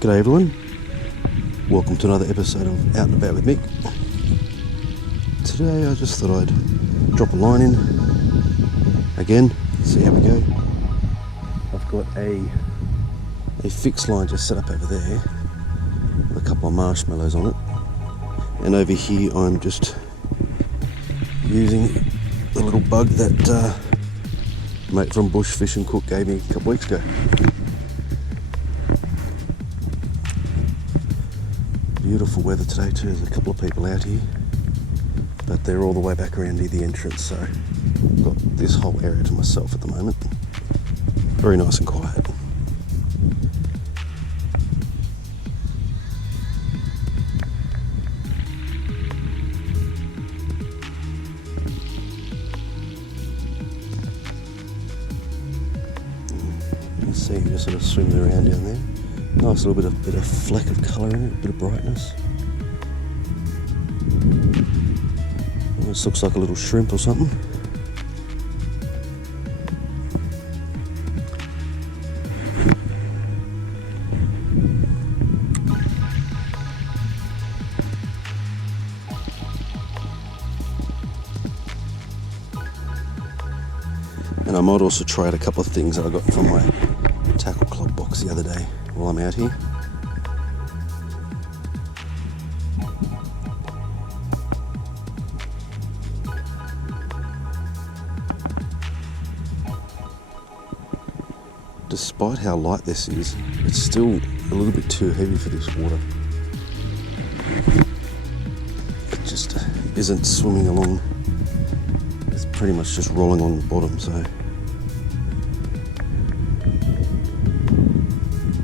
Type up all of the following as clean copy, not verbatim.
G'day everyone, welcome to another episode of Out and About with Mick. Today I just thought I'd drop a line in again, see how we go. I've got a fixed line just set up over there with a couple of marshmallows on it, and over here I'm just using the little bug that mate from Bush Fish and Cook gave me a couple weeks ago. Beautiful weather today too. There's a couple of people out here, but they're all the way back around near the entrance, so I've got this whole area to myself at the moment. Very nice and quiet. You can see him just sort of swimming around down there. Nice little bit of fleck of colour in it, a bit of brightness. This looks like a little shrimp or something. And I might also try out a couple of things that I got from my tackle club box the other day while I'm out here. Despite how light this is, it's still a little bit too heavy for this water. It just isn't swimming along. It's pretty much just rolling on the bottom, so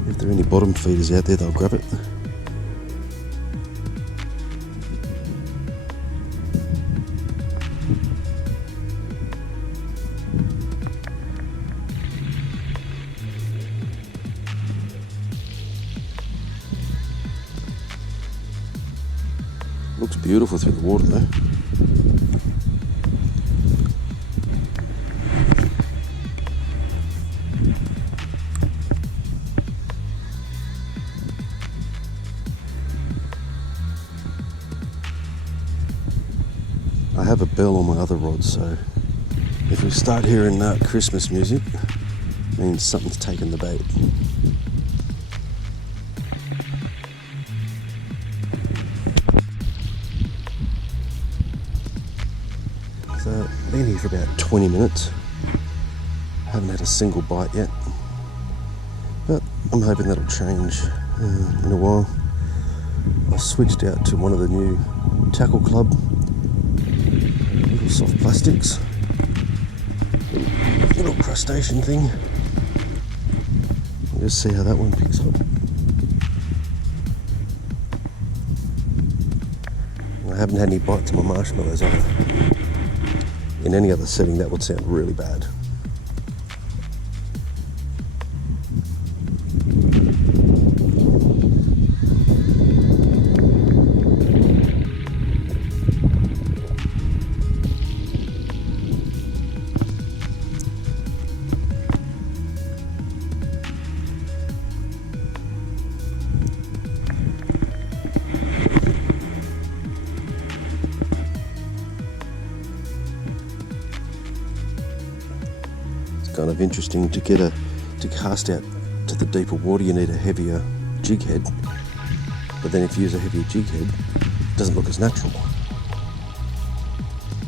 if there are any bottom feeders out there, they'll grab it. Looks beautiful through the water though. I have a bell on my other rod, so if we start hearing Christmas music, it means something's taken the bait. So I've been here for about 20 minutes. Haven't had a single bite yet, but I'm hoping that'll change in a while. I switched out to one of the new Tackle Club little soft plastics, little crustacean thing. We'll just see how that one picks up. I haven't had any bites of my marshmallows either. In any other setting that would sound really bad. Kind of interesting to cast out to the deeper water. You need a heavier jig head, but then if you use a heavier jig head, it doesn't look as natural.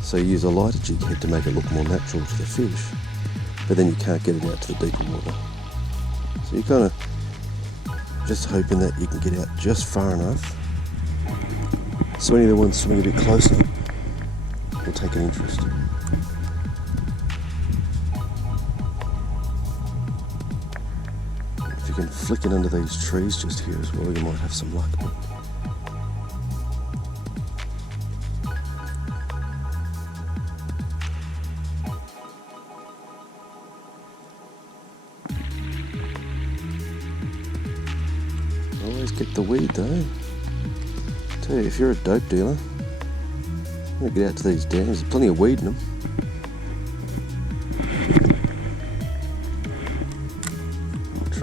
So you use a lighter jig head to make it look more natural to the fish, but then you can't get it out to the deeper water. So you're kind of just hoping that you can get out just far enough so any of the ones swimming a bit closer will take an interest. If you can flick it under these trees just here as well, you might have some luck. Always get the weed though. Tell you, if you're a dope dealer, I'm gonna get out to these dams. There's plenty of weed in them.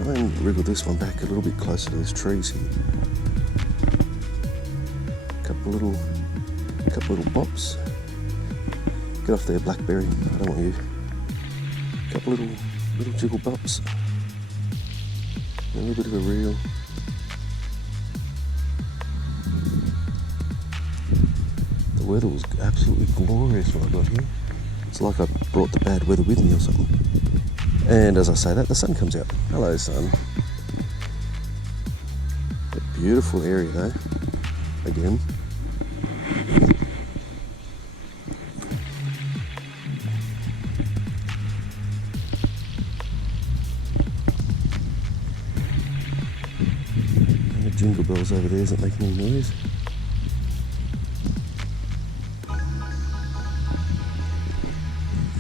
try and wriggle this one back a little bit closer to those trees here. Couple little bops. Get off there, blackberry. I don't want you. Couple little jiggle bops. A little bit of a reel. The weather was absolutely glorious what I got here. It's like I brought the bad weather with me or something. And as I say that, the sun comes out. Hello, sun. A beautiful area though. Again. And the jingle bells over there isn't making any noise.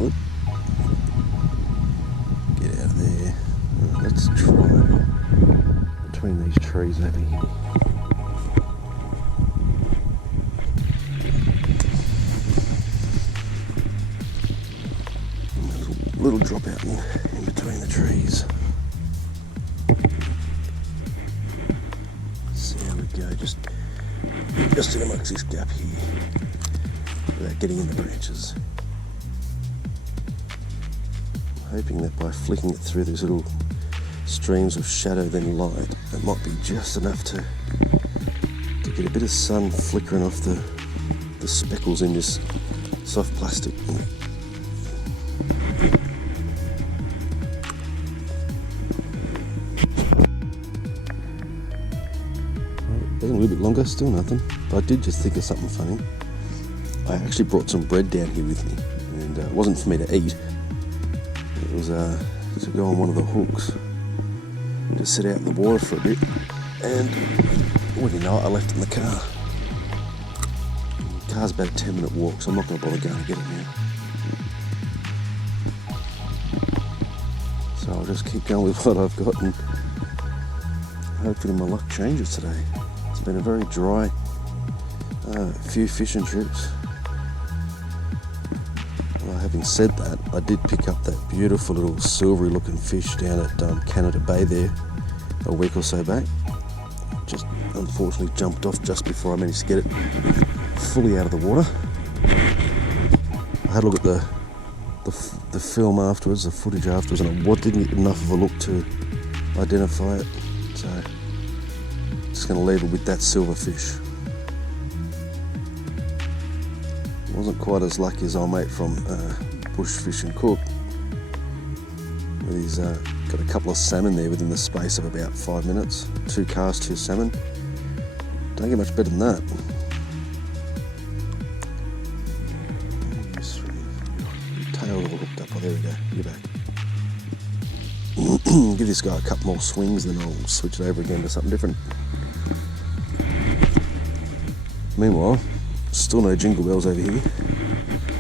Oop. Get out of there. Right, let's try between these trees over here. Little drop out in between the trees. See how we go, just in amongst this gap here, without getting in the branches. I'm hoping that by flicking it through these little streams of shadow then light, it might be just enough to get a bit of sun flickering off the speckles in this soft plastic. A little bit longer, still nothing. But I did just think of something funny. I actually brought some bread down here with me, and it wasn't for me to eat. It was to go on one of the hooks and just sit out in the water for a bit. And when you know it, I left it in the car. The car's about a 10-minute walk, so I'm not going to bother going to get it now. So I'll just keep going with what I've got, and hopefully my luck changes today. It's been a very dry few fishing trips. Well, having said that, I did pick up that beautiful little silvery looking fish down at Canada Bay there a week or so back. Just unfortunately jumped off just before I managed to get it fully out of the water. I had a look at the film afterwards, the footage afterwards, and I didn't get enough of a look to identify it. So just going to leave it with that silver fish. Wasn't quite as lucky as our mate from Bush Fish and Cook. He's got a couple of salmon there within the space of about 5 minutes. 2 casts, 2 salmon. Don't get much better than that. Your tail's all hooked up. Oh, there we go. You're back. Give this guy a couple more swings, then I'll switch it over again to something different. Meanwhile, still no jingle bells over here.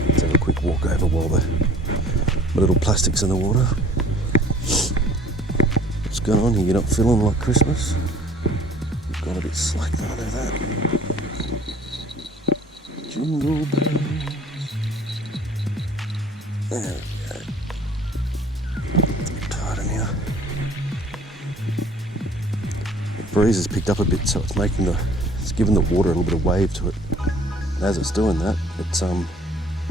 Let's have a quick walk over while the little plastic's in the water. What's going on here? You're not feeling like Christmas? You've gone a bit slack though, I know that. Jingle bells. There we go. It's a bit tired in here. The breeze has picked up a bit, so it's giving the water a little bit of wave to it. And as it's doing that, it's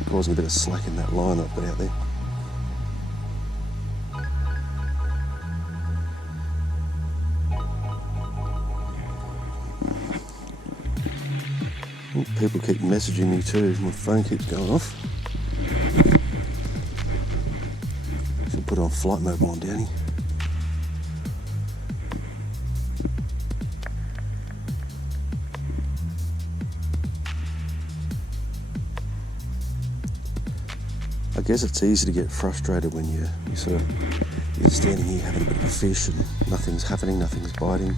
causing a bit of slack in that line that I've got out there. Ooh, people keep messaging me too. My phone keeps going off. Should put it on flight mode while I'm down here. I guess it's easy to get frustrated when you're standing here having a bit of a fish and nothing's happening, nothing's biting.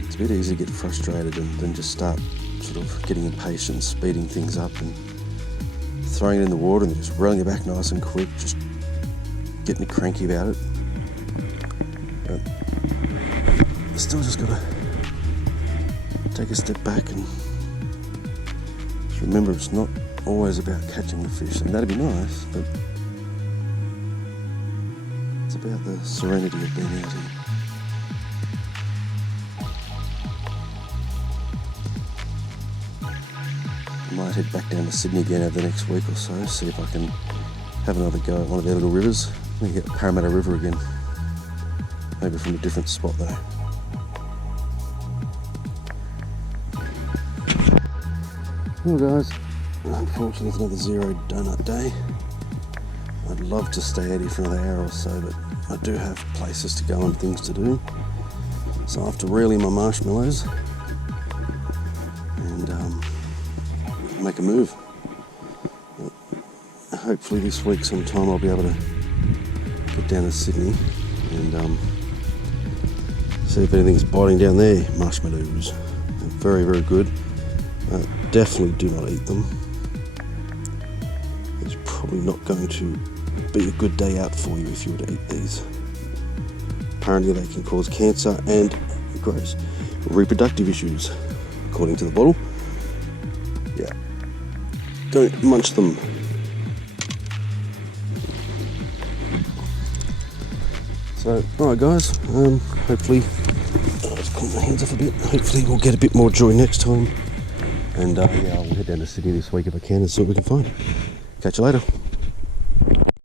It's a bit easy to get frustrated and then just start sort of getting impatient, speeding things up and throwing it in the water and just rolling it back nice and quick, just getting cranky about it. But you still just gotta take a step back and just remember it's not always about catching the fish, and that'd be nice, but It's about the serenity of being out here. I might head back down to Sydney again over the next week or so, see if I can have another go at one of their little rivers. Maybe get Parramatta River again. Maybe from a different spot though. Well guys, unfortunately it's another zero donut day. I'd love to stay out here for another hour or so, but I do have places to go and things to do. So I have to reel in my marshmallows and make a move. Hopefully this week sometime I'll be able to get down to Sydney and see if anything's biting down there. Marshmallows, they're very, very good. Definitely do not eat them. It's probably not going to be a good day out for you if you were to eat these. Apparently they can cause cancer and gross reproductive issues, according to the bottle. Yeah, don't munch them. So, alright guys, hopefully, I'll just clean my hands off a bit. Hopefully we'll get a bit more joy next time. And yeah, I'll head down to Sydney this week if I can and see what we can find. Catch you later.